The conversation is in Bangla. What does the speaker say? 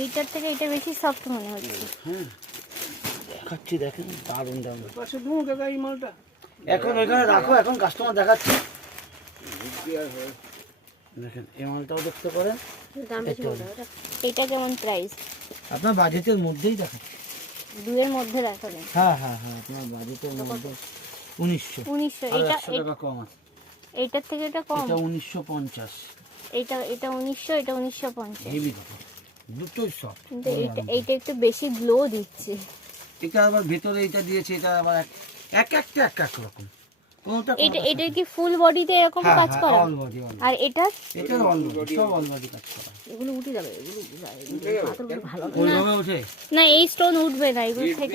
এইটার থেকে এটা বেশি সফট মনে হচ্ছে। হ্যাঁ দেখাচ্ছি, দেখেন দারুণ দারুণ। পাশে দুটো কাকা এই মালটা এখন ওইখানে রাখো, এখন কাস্টমার দেখাচ্ছি। দেখেন এই মালটাও দেখতে পারেন। দাম বেশি বলতে হবে। এটা কেমন প্রাইস? আপনার বাজেটের মধ্যেই দেখাচ্ছি। 2 এর মধ্যে দেখাবেন? হ্যাঁ হ্যাঁ হ্যাঁ, আপনার বাজেটের মধ্যে 1900। 1900। আর এটা 100 টাকা কম আছে। এইটার থেকে এটা কম? এটা 1950। এটা 1900, এটা 1950। হেভি কথা, দুটোই সফট। কিন্তু এইটা একটু বেশি গ্লো দিচ্ছে। এটা আবার ভেতরে এটা দিয়েছে, এটা আবার এক এক রকম। কোনটা এটা কি ফুল বডিতে এরকম কাজ করা? All body. আর এটা অল বডি, সব অল বডি কাজ করা। এগুলো উঠে যাবে, এগুলো পাথরগুলো ভালো ওইভাবে ওঠে না, এই স্টোন উঠবে না, এগুলো থেকে